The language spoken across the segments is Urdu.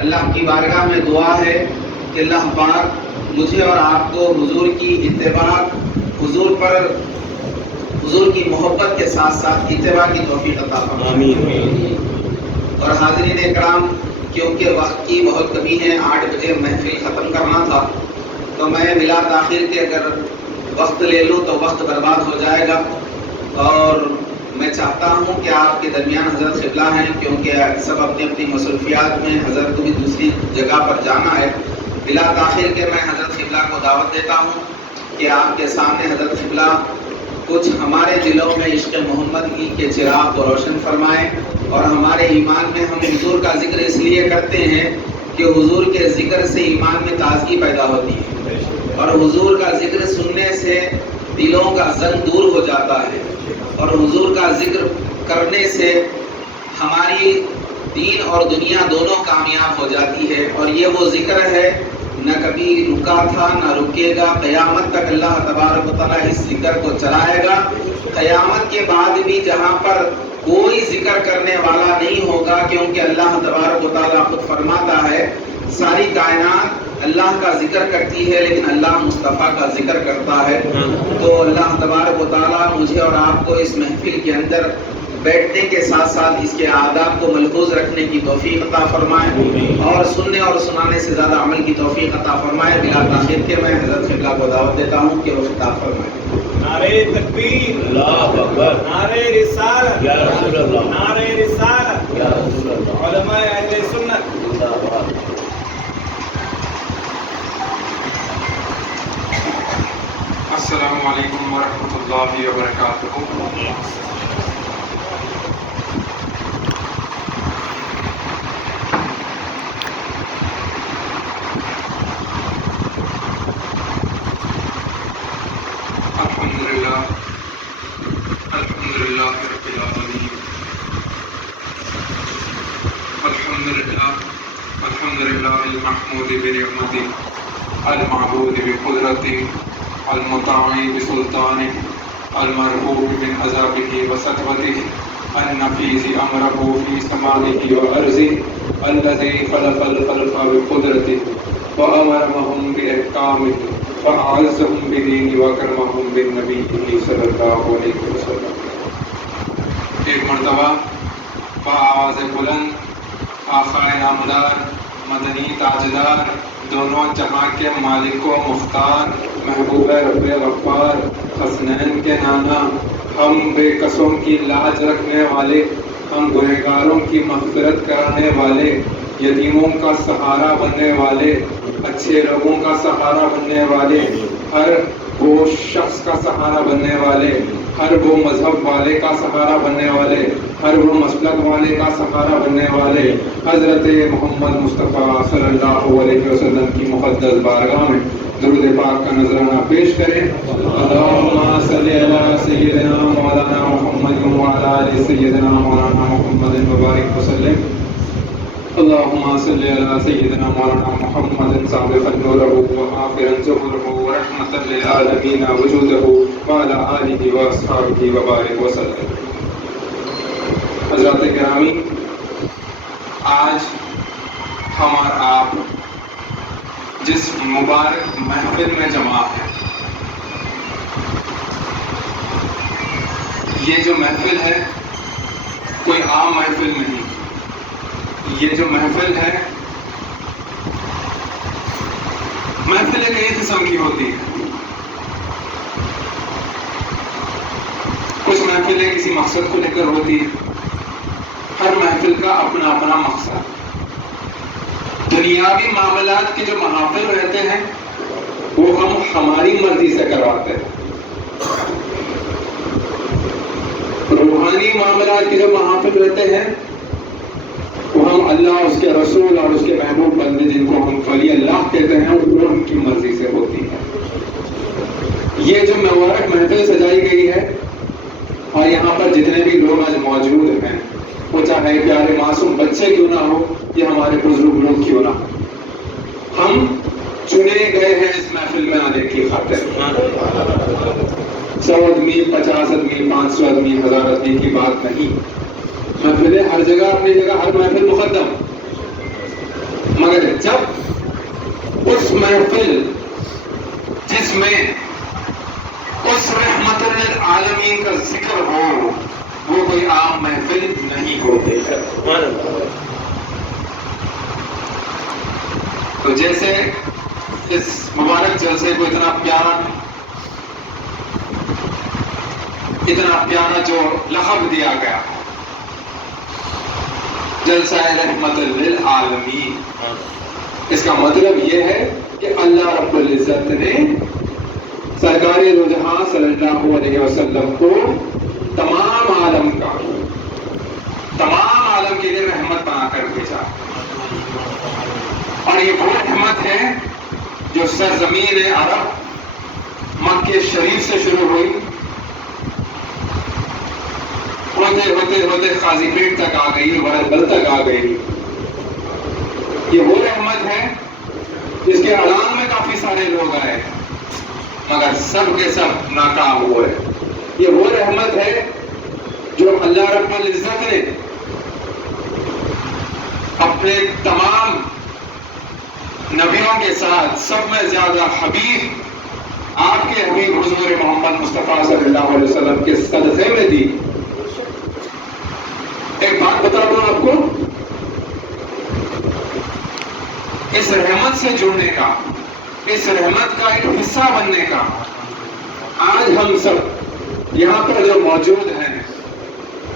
اللہ کی بارگاہ میں دعا ہے کہ اللہ پاک مجھے اور آپ کو حضور کی اتباع، حضور کی محبت کے ساتھ ساتھ اتباع کی توفیق عطا فرمائے۔ آمین۔ اور حاضرین اکرام، کیونکہ وقت کی بہت کمی ہے، 8 بجے محفل ختم کرنا تھا، تو میں بلا تاخیر کے اگر وقت لے لوں تو وقت برباد ہو جائے گا، اور میں چاہتا ہوں کہ آپ کے درمیان حضرت قبلہ ہیں، کیونکہ سب اپنی اپنی مصروفیات میں، حضرت کو بھی دوسری جگہ پر جانا ہے۔ بلا تاخیر کے میں حضرت قبلہ کو دعوت دیتا ہوں کہ آپ کے سامنے حضرت قبلہ کچھ ہمارے دلوں میں عشق محمد کے چراغ کو روشن فرمائیں، اور ہمارے ایمان میں ہم حضور کا ذکر اس لیے کرتے ہیں کہ حضور کے ذکر سے ایمان میں تازگی پیدا ہوتی ہے، اور حضور کا ذکر سننے سے دلوں کا زنگ دور ہو جاتا ہے، اور حضور کا ذکر کرنے سے ہماری دین اور دنیا دونوں کامیاب ہو جاتی ہے، اور یہ وہ ذکر ہے نہ کبھی رکا تھا نہ رکے گا، قیامت تک اللہ تبارک و تعالیٰ اس ذکر کو چلائے گا۔ قیامت کے بعد بھی جہاں پر کوئی ذکر کرنے والا نہیں ہوگا، کیونکہ اللہ تبارک و تعالیٰ خود فرماتا ہے ساری کائنات اللہ کا ذکر کرتی ہے لیکن اللہ مصطفیٰ کا ذکر کرتا ہے۔ تو اللہ تبارک و تعالیٰ مجھے اور آپ کو اس محفل کے اندر بیٹھنے کے ساتھ ساتھ اس کے آداب کو ملحوظ رکھنے کی توفیق عطا فرمائے، اور سننے اور سنانے سے زیادہ عمل کی توفیق عطا فرمائے۔ بلا تاخیر کے میں حضرت قبلہ کو دعوت دیتا ہوں کہ وہ خطاب فرمائے۔ نعرہ تکبیر، اللہ اکبر، نعرہ رسالت، یا رسول اللہ، نعرہ رسالت، یا رسول اللہ، علماء اہل سنت زندہ باد۔ السلام علیکم ورحمۃ اللہ وبرکاتہ۔ الحمدللہ رب العالمین، الحمدللہ المحمود بنعمتہ، المعبود بقدرتہ، المطاع بسلطانہ، المرحوم من عذابہ وسطوتہ، النفیذ امرہ فی سمائہ وارضہ، الذی خلق الخلق بقدرتہ وامرهم باحکامہ فاعزهم بدینہ واکرمهم بنبیہ صلی اللہ علیہ وسلم۔ ایک مرتبہ بآواز بلند آقا نامدار، مدنی تاجدار، دونوں جہاں کے مالک و مختار، محبوب رب غفار، حسنین کے نانا، ہم بے قصوں کی لاج رکھنے والے، ہم گنہگاروں کی مغفرت کرانے والے، یتیموں کا سہارا بننے والے، اچھے لوگوں کا سہارا بننے والے، ہر وہ شخص کا سہارا بننے والے، ہر وہ مذہب والے کا سہارا بننے والے، ہر وہ مسلک والے کا سہارا بننے والے حضرت محمد مصطفیٰ صلی اللہ علیہ وسلم کی مقدس بارگاہ میں درود پاک کا نذرانہ پیش کریں۔ اللہم صلی علی سیدنا مولانا محمد وعلی آل سیدنا مولانا محمد مبارک وسلم۔ اللہم صلی علی سیدنا مولانا محمد سابقا نورہ وآخرا ظہورہ ورحمتا للعالمین وجودہ وعلی آلہ واصحابہ وبارک وسلم۔ حضرات گرامی، آج ہم اور آپ جس مبارک محفل میں جمع ہیں، یہ جو محفل ہے کوئی عام محفل نہیں، یہ جو محفل ہے محفلیں کئی قسم کی ہوتی ہیں۔ کچھ محفلیں کسی مقصد کو لے کر ہوتی ہیں، ہر محفل کا اپنا اپنا مقصد۔ دنیاوی معاملات کے جو محافل رہتے ہیں وہ ہم ہماری مرضی سے کرواتے ہیں، روحانی معاملات کے جو محافل رہتے ہیں وہ ہم اللہ، اس کے رسول اور اس کے محبوب بندے جن کو ہم ولی اللہ کہتے ہیں وہ ان کی مرضی سے ہوتی ہے۔ یہ جو مبارک محفل سجائی گئی ہے اور یہاں پر جتنے بھی لوگ آج موجود ہیں، وہ چاہے پیارے معصوم بچے کیوں نہ ہو یا ہمارے بزرگ لوگ کیوں نہ ہو، ہم چنے گئے ہیں اس محفل میں آنے کی خاطر۔ 100 آدمی، 50 آدمی، 500 آدمی، 1000 آدمی کی بات نہیں۔ محفلیں ہر جگہ اپنی جگہ، ہر محفل مقدم، مگر جب اس محفل جس میں اس رحمت للعالمین کا ذکر ہو وہ کوئی عام محفل نہیں ہوتی ہے. تو جیسے اس مبارک جلسے کو اتنا پیارا جو لقب دیا گیا جلسہ رحمت للعالمین، اس کا مطلب یہ ہے کہ اللہ رب العزت نے سرکار دو جہاں صلی اللہ علیہ وسلم کو تمام عالم کے لیے رحمت بنا کر بھیجا. اور یہ وہ رحمت ہے جو سرزمین عرب مکہ شریف سے شروع ہوئی، ہوتے قاضی پیٹ تک آ گئی، ورنگل تک آ گئی. یہ وہ رحمت ہے جس کے اعلان میں کافی سارے لوگ آئے مگر سب کے سب ناکام ہوئے. یہ وہ رحمت ہے جو اللہ رب العزت نے اپنے تمام نبیوں کے ساتھ سب میں زیادہ حبیب آپ کے حبیب حضور محمد مصطفیٰ صلی اللہ علیہ وسلم کے صدقے میں دی. ایک بات بتا دوں آپ کو، اس رحمت سے جڑنے کا، اس رحمت کا ایک حصہ بننے کا آج ہم سب یہاں پر جو موجود ہیں،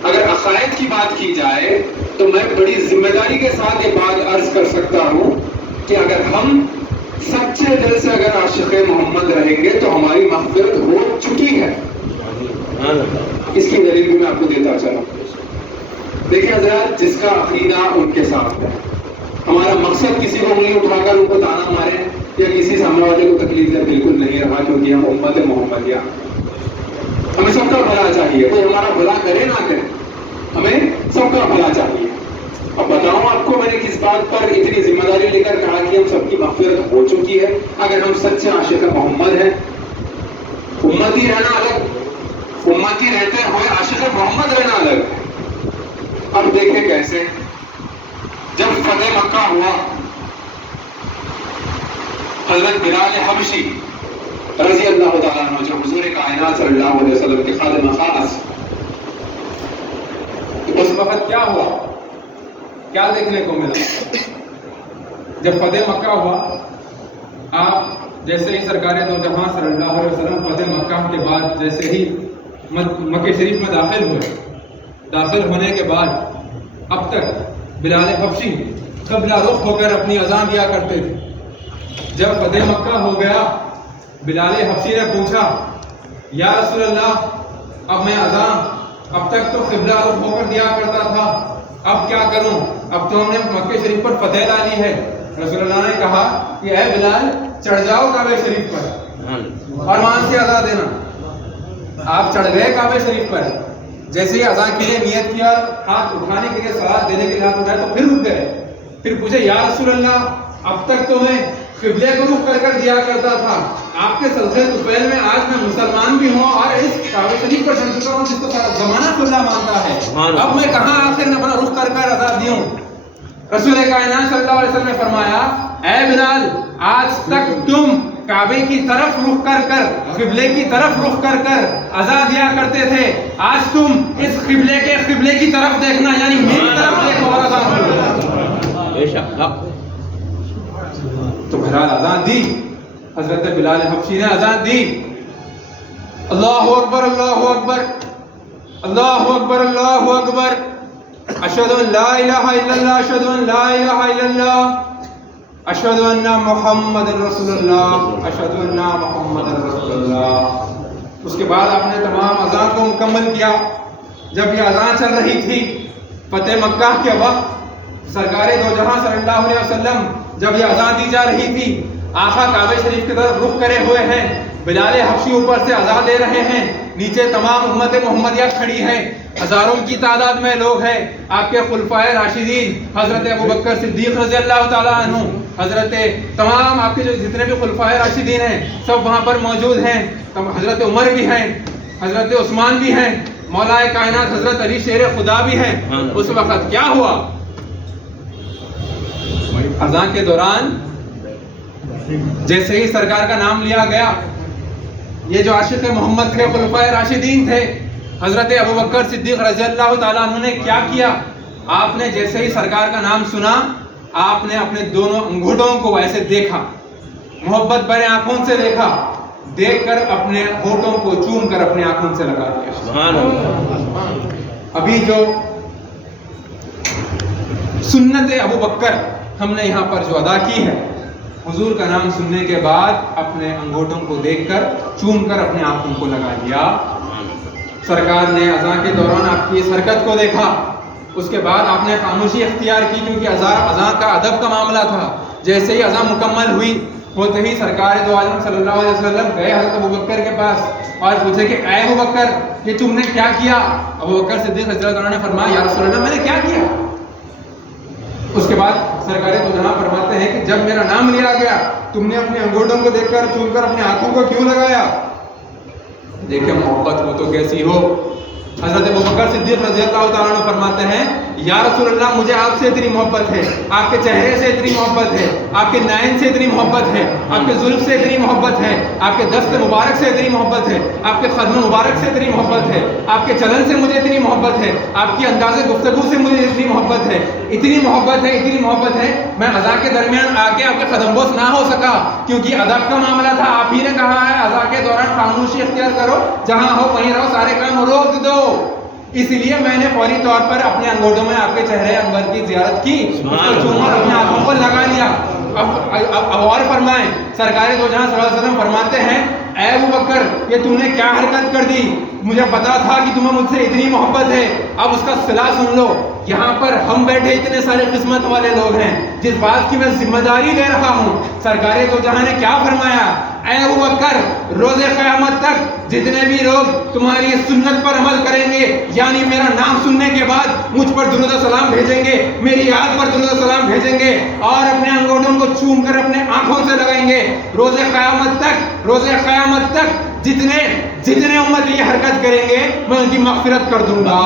اگر عقائد کی بات کی جائے تو میں بڑی ذمہ داری کے ساتھ یہ بات عرض کر سکتا ہوں کہ اگر ہم سچے دل سے اگر عاشق محمد رہیں گے تو ہماری مغفرت ہو چکی ہے. اس کی دلیل بھی میں آپ کو دیتا چلا. دیکھیں حضرات، جس کا عقیدہ ان کے ساتھ ہے، ہمارا مقصد کسی کو انگلی اٹھا کر ان کو تانا مارے یا کسی سامنے والے کو تکلیف دے بالکل نہیں رہا، کیونکہ ہم امت محمدیہ، ہمیں سب کا بھلا چاہیے. کوئی ہمارا بھلا کرے نہ کرے، ہمیں سب کا بھلا چاہیے. اب بتاؤں آپ کو میں نے کس بات پر اتنی ذمہ داری لے کر کہا کہ ہم سب کی مغفرت ہو چکی ہے. اگر ہم سچے عاشق محمد ہیں، امتی رہنا الگ، امتی رہتے ہوئے عاشق محمد رہنا الگ. اب دیکھیں کیسے، جب فتح مکہ ہوا، حضرت بلال حبشی رضی اللہ تعالیٰ عنہ جو حضور کائنات صلی اللہ علیہ وسلم کے خادم خاص، اس وقت کیا ہوا، کیا دیکھنے کو ملا؟ جب فتح مکہ ہوا، آپ جیسے ہی سرکار دو جہاں صلی اللہ علیہ وسلم فتح مکہ کے بعد جیسے ہی مکہ شریف میں داخل ہوئے، داخل ہونے کے بعد اب تک بلال حبشی قبلہ رخ ہو کر اپنی اذان دیا کرتے تھے. جب فتح مکہ ہو گیا، بلال حبشی نے پوچھا، یا رسول اللہ، اب میں اذان اب تک تو قبلہ رخ ہو کر دیا کرتا تھا، اب کیا کروں؟ اب تو ہم نے مکہ شریف پر فتح لا لی ہے. رسول اللہ نے کہا کہ اے بلال، چڑھ جاؤ کعبہ شریف پر اور وہاں سے اذان دینا. آپ چڑھ گئے کعبہ شریف پر، جیسے ہی اذان کے لیے نیت کیا، ہاتھ اٹھانے کے لیے، صلات دینے کے لیے ہاتھ اٹھائے تو پھر رک گئے. پھر پوچھے، یا رسول اللہ، اب تک تو میں قبلے کو رخ کر کر دیا کرتا تھا، آپ کے صدقے طفیل میں آج میں مسلمان بھی ہوں اور اس کعبہ شریف پر چڑھ چکا ہوں جس کو سارا زمانہ قبلہ مانتا ہے، اب میں کہاں آخر میں اپنا رخ کر کر اذان دوں؟ رسول کائنات صلی اللہ علیہ وسلم نے فرمایا، اے بلال، آج تک تم کعبے کی طرف رخ کر کر، قبلے کی طرف رخ کر کر اذان دیا کرتے تھے، آج تم اس قبلے کی طرف دیکھنا، یعنی میری طرف دیکھو اور اذان دو. تو بہرحال اذان دی، حضرت بلال حبشی نے اذان دی. اللہ اکبر، اللہ اکبر، اللہ اکبر، اللہ اکبر، اشہد ان لا الہ الا اللہ، اشہد ان لا الہ الا اللہ، اشہد ان محمد رسول اللہ، اشہد ان محمد رسول اللہ. اس کے بعد آپ نے تمام اذان کو مکمل کیا. جب یہ اذان چل رہی تھی فتح مکہ کے وقت، سرکار دو جہاں صلی اللہ علیہ وسلم جب یہ اذان دی جا رہی تھی، آقا کعبہ شریف کی طرف رخ کرے ہوئے ہیں، بلال حبشی اوپر سے اذان دے رہے ہیں، نیچے تمام امت محمدیہ کھڑی ہے، ہزاروں کی تعداد میں لوگ ہیں. آپ کے خلفائے راشدین حضرت ابوبکر صدیق رضی اللہ تعالیٰ عنہ، حضرت تمام آپ کے جو جتنے بھی خلفائے راشدین ہیں سب وہاں پر موجود ہیں. حضرت عمر بھی ہیں، حضرت عثمان بھی ہیں، مولا کائنات حضرت علی شیر خدا بھی ہیں. اس وقت کیا ہوا؟ اذان کے دوران جیسے ہی سرکار کا نام لیا گیا، یہ جو عاشق محمد تھے، خلفائے راشدین تھے، حضرت ابوبکر صدیق رضی اللہ تعالیٰ عنہ نے کیا کیا؟ آپ نے جیسے ہی سرکار کا نام سنا، آپ نے اپنے دونوں انگوٹھوں کو ایسے دیکھا، محبت بھرے آنکھوں سے دیکھا، دیکھ کر اپنے ہونٹوں کو چوم کر اپنے آنکھوں سے لگا دیا۔ سبحان اللہ۔ ابھی جو سنت ابوبکر ہم نے یہاں پر جو ادا کی ہے، حضور کا نام سننے کے بعد اپنے انگوٹھوں کو دیکھ کر چوم کر اپنے آنکھوں کو لگا دیا۔ سرکار نے اذان کے دوران آپ کی اس حرکت کو دیکھا، اس کے بعد آپ نے خاموشی اختیار کی، کیونکہ اذان کا ادب کا معاملہ تھا۔ جیسے ہی اذان مکمل ہوئی، ہوتے ہی سرکار دو عالم صلی اللہ علیہ وسلم گئے حضرت ابوبکر کے پاس اور پوچھے کہ اے ابوبکر، یہ تم نے کیا کیا؟ ابوبکر صدیق رضی اللہ عنہ نے فرمایا، یا رسول اللہ، میں نے کیا کیا؟ اس کے بعد سرکار دو جہاں فرماتے ہیں کہ جب میرا نام لیا گیا، تم نے اپنے انگوٹھوں کو دیکھ کر چوم کر اپنے ہاتھوں کو کیوں لگایا؟ دیکھیں محبت وہ تو کیسی ہو۔ حضرت ابوبکر صدیق رضی اللہ تعالیٰ عنہ فرماتے ہیں، یا رسول اللہ، مجھے آپ سے اتنی محبت ہے، آپ کے چہرے سے اتنی محبت ہے، آپ کے نائن سے اتنی محبت ہے، آپ کے زلف سے اتنی محبت ہے، آپ کے دست مبارک سے اتنی محبت ہے، آپ کے قدم مبارک سے اتنی محبت ہے، آپ کے چلن سے مجھے اتنی محبت ہے، آپ کی انداز گفتگو سے مجھے اتنی محبت ہے، اتنی محبت ہے، اتنی محبت ہے، میں اذان کے درمیان آ کے آپ کے قدم بوس نہ ہو سکا، کیونکہ ادب کا معاملہ تھا۔ آپ ہی نے کہا ہے اذان کے دوران خاموشی اختیار کرو، جہاں ہو وہیں رہو، سارے کام روک دو۔ اس لیے میں نے فوری طور پر اپنے انگوٹھوں میں آپ کے چہرے انور کی زیارت کی، اس کو چوما اور اپنے آنکھوں پر لگا لیا۔ اب اور فرمائیں، سرکار دو جہاں صلی اللہ علیہ وسلم فرماتے ہیں، اے ابوبکر، یہ تم نے کیا حرکت کر دی؟ مجھے پتا تھا کہ تمہیں مجھ سے اتنی محبت ہے، اب اس کا صلہ سن لو۔ یہاں پر ہم بیٹھے اتنے سارے قسمت والے لوگ ہیں، جس بات کی میں ذمہ داری لے رہا ہوں۔ سرکار دو جہاں نے کیا فرمایا؟ اے ابوبکر، روز قیامت تک جتنے بھی لوگ تمہاری سنت پر عمل کریں گے، یعنی میرا نام سننے کے بعد مجھ پر درود و سلام بھیجیں گے، میری یاد پر درود و سلام بھیجیں گے اور اپنے انگوٹھوں کو چوم کر اپنے آنکھوں سے لگائیں گے، روز قیامت تک جتنے امت یہ حرکت کریں گے، میں ان کی مغفرت کر دوں گا۔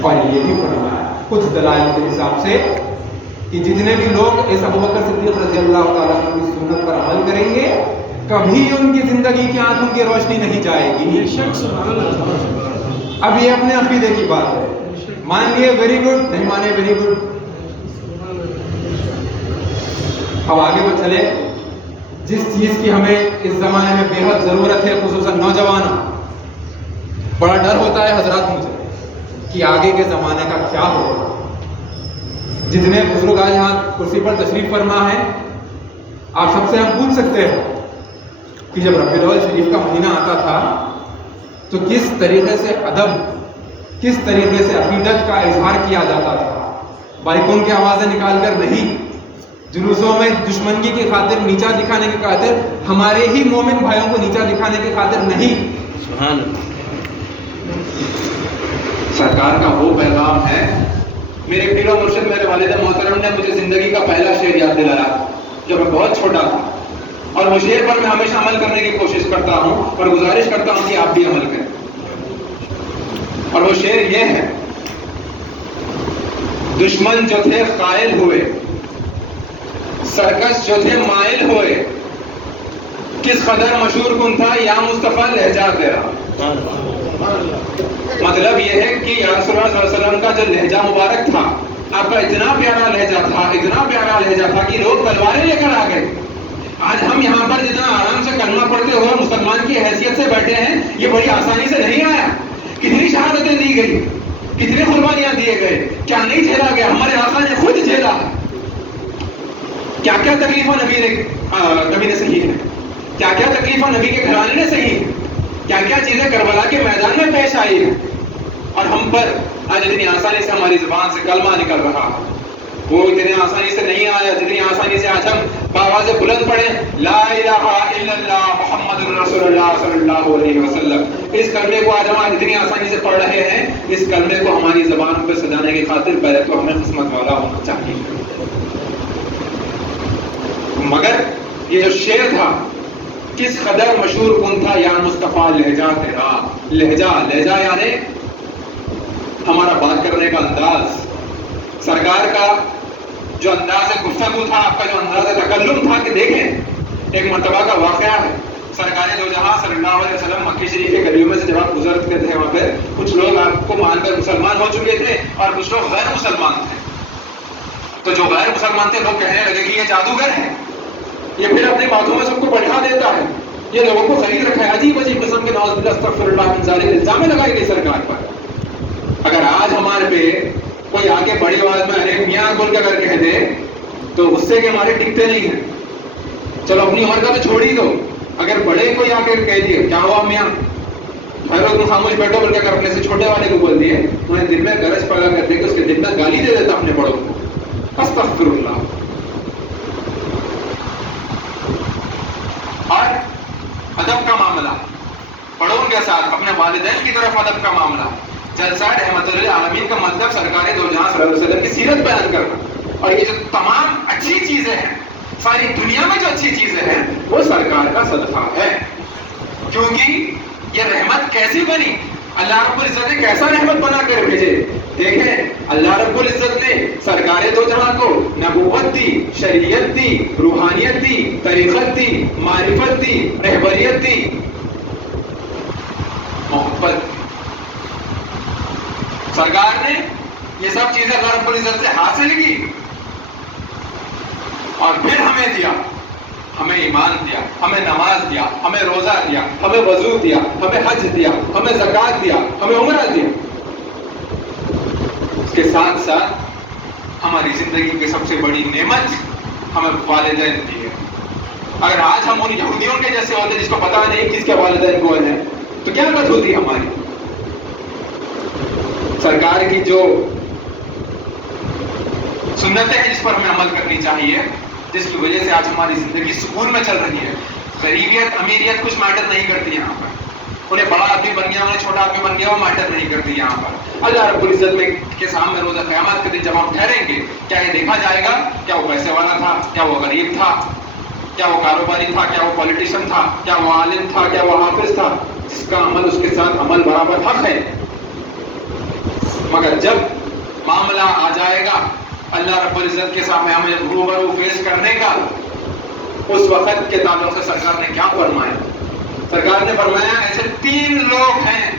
اور یہ بھی فرمایا کچھ دلائل کے حساب سے کہ جتنے بھی لوگ اس ابوبکر صدیق رضی اللہ تعالیٰ عنہ کی سنت پر عمل کریں گے، کبھی ان کی زندگی کی آنکھوں کی روشنی نہیں جائے گی۔ اب یہ اپنے عقیدے کی بات ہے، مان لیے ویری گڈ، نہیں مانے ویری گڈ۔ اب آگے وہ چلے، جس چیز کی ہمیں اس زمانے میں بے حد ضرورت ہے، خصوصاً نوجوانوں، بڑا ڈر ہوتا ہے حضرات مجھے کہ آگے کے زمانے کا کیا ہوگا۔ جتنے بزرگ آج یہاں کرسی پر تشریف فرما ہے، آپ سب سے ہم پوچھ سکتے ہیں کہ جب ربیع الاول شریف کا مہینہ آتا تھا تو کس طریقے سے ادب، کس طریقے سے عقیدت کا اظہار کیا جاتا تھا؟ بائکوں کی آوازیں نکال کر نہیں، جلوسوں میں دشمنی کی خاطر، نیچا دکھانے کی خاطر، ہمارے ہی مومن بھائیوں کو نیچا دکھانے کی خاطر نہیں۔ سبحان اللہ۔ سرکار کا وہ پیغام ہے۔ میرے پیر و مرشد میرے والد محترم نے مجھے زندگی کا پہلا شعر یاد دلایا جب میں بہت چھوٹا تھا، اور وہ شعر پر میں ہمیشہ عمل کرنے کی کوشش کرتا ہوں اور گزارش کرتا ہوں کہ آپ بھی عمل کریں۔ اور وہ شعر یہ ہے، دشمن جو تھے قائل ہوئے، سرکش جو تھے مائل ہوئے، کس قدر مشہور کن تھا یا مصطفیٰ لہجہ تیرا۔ مطلب یہ ہے کہ یا رسول اللہ صلی اللہ علیہ وسلم کا جو لہجہ مبارک تھا، آپ کا اتنا پیارا لہجہ تھا، اتنا پیارا لہجہ تھا کہ لوگ تلواریں لے کر آ گئے۔ آج ہم یہاں پر جتنا آرام سے کلمہ پڑھتے ہوئے مسلمان کی حیثیت سے بیٹھے ہیں، یہ بڑی آسانی سے نہیں آیا۔ کتنی شہادتیں دی گئی، کتنے قربانیاں دیے گئے، کیا نہیں جھیلا گیا؟ ہمارے آقا نے خود جھیلا۔ کیا کیا تکلیفوں نبی نے سہی ہے، کیا کیا تکلیفوں نبی کے گھرانے نے سہی ہے، کیا کیا چیزیں کربلا کے میدان میں پیش آئی ہیں، اور ہم پر آج اتنی آسانی سے ہماری زبان سے کلمہ نکل رہا ہے۔ وہ اتنے آسانی سے نہیں آیا جتنی آسانی سے آج ہم بآواز بلند پڑھیں لا الہ الا اللہ محمد رسول اللہ صلی اللہ علیہ وسلم۔ اس کلمے کو آج ہم اتنی آسانی سے پڑھ رہے ہیں، اس کلمے کو ہماری زبان پہ سجانے کی خاطر پہلے تو ہمیں قسمت والا ہونا چاہیے۔ مگر یہ جو شعر تھا، کس قدر مشہور کن تھا یا مصطفیٰ لہجہ تیرا۔ لہجہ یعنی ہمارا بات کرنے کا انداز، سرکار کا جو انداز گفتگو تھا، آپ کا جو انداز تکلم تھا، کہ دیکھیں ایک مرتبہ کا واقعہ ہے، سرکار دو جہاں صلی اللہ علیہ وسلم مکی شریف کے گلیوں میں سے جب آپ گزرتے تھے، وہاں پہ کچھ لوگ آپ کو مان کر مسلمان ہو چکے تھے اور کچھ لوگ غیر مسلمان تھے. تو جو غیر مسلمان تھے لوگ کہنے لگے کہ یہ جادوگر ہے، یہ پھر اپنی باتوں میں سب کو بڑھا دیتا ہے، یہ لوگوں کو خرید رکھا ہے. عجیب عجیب قسم کے نعوذ باللہ استغفر اللہ من ذالک الزام لگائے گئے سرکار پر. اگر آج ہمارے پہ کوئی آگے بڑی آواز میں ارے میاں بول کے اگر کہہ دے تو غصے کے ہمارے ٹکتے نہیں ہیں. چلو اپنی عمر کا تو چھوڑ ہی دو، اگر بڑے کوئی آ کے کہہ دیے کیا ہوا میاں، تم خاموش بیٹھو بول کے اگر اپنے سے چھوٹے والے کو بول دیے، انہیں دل میں گرج پیدا کر دے کہ اس کے دل میں گالی دے دیتا اپنے بڑوں کو، استغفر اللہ. اور ادب کا معاملہ بڑوں کے ساتھ، اپنے والدین کی طرف ادب کا معاملہ. جلسہ رحمت للعالمین کا مطلب سرکار دو جہاں صلی اللہ علیہ وسلم کی سیرت بیان کرنا. اور یہ جو تمام اچھی چیزیں ہیں، ساری دنیا میں جو اچھی چیزیں ہیں، وہ سرکار کا صدقہ ہے. کیونکہ یہ رحمت کیسی بنی، اللہ رب العزت نے کیسا رحمت بنا کر بھیجے. دیکھیں اللہ رب العزت نے سرکار دو جہاں کو نبوت دی، شریعت دی، روحانیت دی، طریقت دی، معرفت دی، رہبریت دی، محبت دی. سرکار نے یہ سب چیزیں اللہ رب العزت سے حاصل کی اور پھر ہمیں دیا، ہمیں ایمان دیا، ہمیں نماز دیا، ہمیں روزہ دیا، ہمیں وضو دیا، ہمیں حج دیا، ہمیں زکوٰۃ دیا، ہمیں عمرہ دیا. اس کے ساتھ ساتھ ہماری زندگی کی سب سے بڑی نعمت ہمیں والدین دی ہے. اگر آج ہم ان یہودیوں کے جیسے ہوتے جس کو پتا نہیں کس کے والدین کون ہیں، تو کیا بات ہوتی ہماری. سرکار کی جو سنتیں ہیں جس پر ہمیں عمل کرنی چاہیے، جس کی وجہ سے آج ہماری زندگی سکون میں چل رہی ہے. غریبیت امیریت کچھ میٹر نہیں کرتی یہاں پر. انہیں بڑا آدمی بن گیا، انہیں چھوٹا آدمی بن گیا، وہ میٹر نہیں کرتی یہاں پر. اللہ رب العزت میں کے سامنے روزہ قیامت کے دن جب ہم ٹھہریں گے، کیا یہ دیکھا جائے گا کیا وہ پیسے والا تھا، کیا وہ غریب تھا، کیا وہ کاروباری تھا، کیا وہ پولیٹیشین تھا، کیا وہ عالم تھا، کیا وہ حافظ تھا. جس کا عمل اس کے ساتھ عمل برابر حق ہے. مگر جب معاملہ آ جائے گا اللہ رب العزت کے سامنے ہمیں روبرو فیس کرنے کا، اس وقت کے تعلق سے سرکار نے کیا فرمایا؟ سرکار نے فرمایا ایسے 3 لوگ ہیں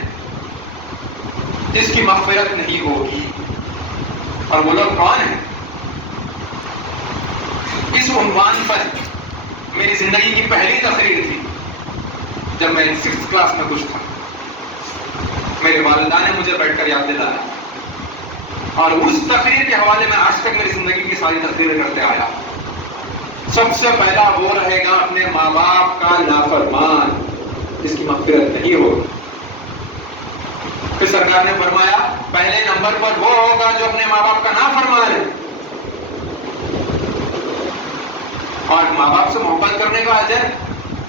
جس کی مغفرت نہیں ہوگی. اور وہ لوگ کون ہیں؟ اس عنوان پر میری زندگی کی پہلی تقریر تھی جب میں 6th کلاس میں کچھ تھا. میرے والدہ نے مجھے بیٹھ کر یاد دلایا اور اس تقریر کے حوالے میں آج تک میری زندگی کی ساری تقریریں کرتے آیا. سب سے پہلا وہ رہے گا اپنے ماں باپ کا نافرمان جس کی مغفرت نہیں ہوگی. پھر سرکار نے فرمایا پہلے نمبر پر وہ ہوگا جو اپنے ماں باپ کا نافرمان ہے. اور ماں باپ سے محبت کرنے کا اجر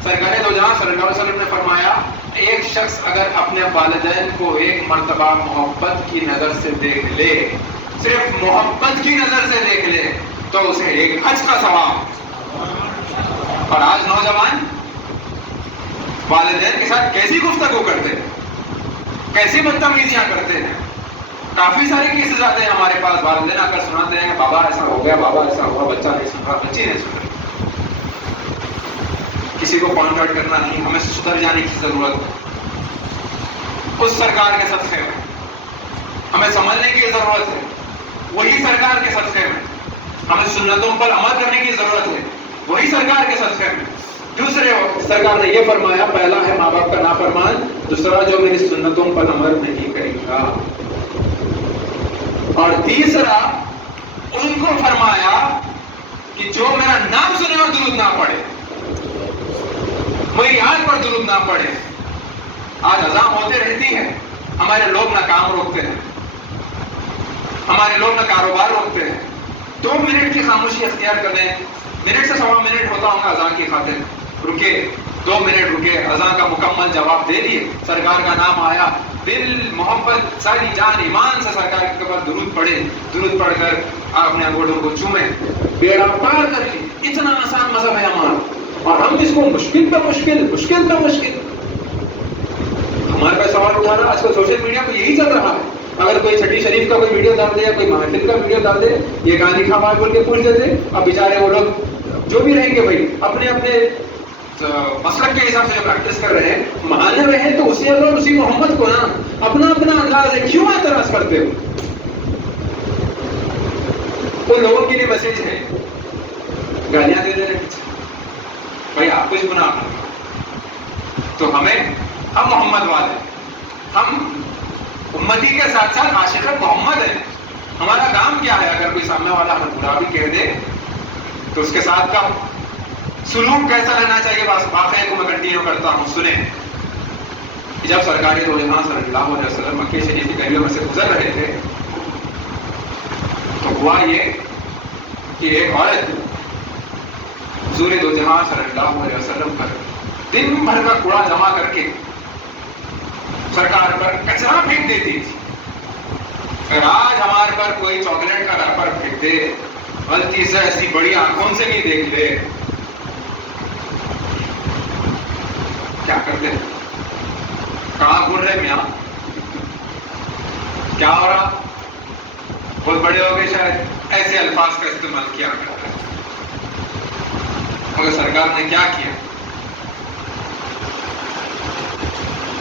سرکار دو جہاں صلی اللہ علیہ وسلم نے فرمایا ایک شخص اگر اپنے والدین کو ایک مرتبہ محبت کی نظر سے دیکھ لے، صرف محبت کی نظر سے دیکھ لے، تو اسے ایک حج کا ثواب. اور آج نوجوان والدین کے ساتھ کیسی گفتگو کرتے ہیں، کیسی بدتمیزیاں کرتے ہیں. کافی سارے کیسز آتے ہیں ہمارے پاس، والدین آ کر سناتے ہیں بابا ایسا ہو گیا، بابا ایسا ہوا، بچہ نہیں سن رہا، بچی نہیں سن رہی. کسی کو کانٹیکٹ کرنا نہیں، ہمیں سدھر جانے کی ضرورت ہے. اس سرکار کے صدقے میں ہمیں سمجھنے کی ضرورت ہے. وہی سرکار کے صدقے میں ہمیں سنتوں پر عمل کرنے کی ضرورت ہے. وہی سرکار کے صدقے میں. دوسرے سرکار نے یہ فرمایا پہلا ہے ماں باپ کا نافرمان، دوسرا جو میری سنتوں پر عمل نہیں کرے گا، اور تیسرا ان کو فرمایا کہ جو میرا نام سنے اور درود نہ پڑھے، میری یاد پر درود نہ پڑھے. آج اذان ہوتے رہتی ہے، ہمارے لوگ نہ کام روکتے ہیں، ہمارے لوگ نہ کاروبار روکتے ہیں. 2 منٹ کی خاموشی اختیار کر لیں، منٹ سے 1.25 منٹ ہوتا ہوگا اذان کی خاطر، رکے 2 منٹ رکے، اذان کا مکمل جواب دے دیے، سرکار کا نام آیا، دل محبت ساری جان ایمان سے سرکار کے اوپر درود پڑھے، درود پڑھ کر اپنے انگوٹھوں کو چومیں، بیڑا پار کر لی. اتنا آسان مذہب ہے ہمارا، اور ہم اس کو مشکل پہ مشکل، مشکل پہ مشکل. ہمارے پاس سوال اٹھا رہا آج کل سوشل میڈیا پہ یہی چل رہا ہے. اگر کوئی چھٹی شریف کا کوئی ویڈیو ڈال دے یا کوئی محفل کا ویڈیو ڈال دے، یہ گالی کھا بول کے پوچھ دیتے. اب بیچارے وہ لوگ جو بھی رہیں گے بھائی اپنے اپنے مسلک کے حساب سے جو پریکٹس کر رہے ہیں مان رہے ہیں، تو اسی اللہ اسی محمد کو نا اپنا اپنا انداز ہے، کیوں اعتراض کرتے ہو؟ وہ لوگوں کے لیے میسج ہے، گالیاں دے رہے بھائی آپ کچھ گناہ کرنا تو ہم محمد والے، ہم امتی کے ساتھ ساتھ عاشق محمد ہیں. ہمارا کام کیا ہے؟ اگر کوئی سامنے والا ہمیں برا بھی کہہ دے تو اس کے ساتھ کا سلوک کیسا رہنا چاہیے؟ واقعے کو میں کنٹینیو کرتا ہوں. سنیں کہ جب سرکار دو جہاں صلی اللہ علیہ وسلم مکہ شریف کی گلیوں میں سے گزر رہے تھے تو ہوا یہ کہ ایک عورت حضور دو جہاں صلی اللہ علیہ وسلم پر دن بھر کا کوڑا جمع کر کے سرکار پر کچرا پھینک دیتی تھی. اگر آج ہمارے پر کوئی چاکلیٹ کا ریپر پھینک دے، غلطی سے ایسی بڑی آنکھوں سے نہیں دیکھ لے، کیا کرتے ہیں؟ کہاں گھر رہے میاں؟ کیا ہو رہا؟ بہت بڑے ہو گئے شاید، ایسے الفاظ کا استعمال کیا کرتے ہیں. مگر سرکار نے کیا کیا؟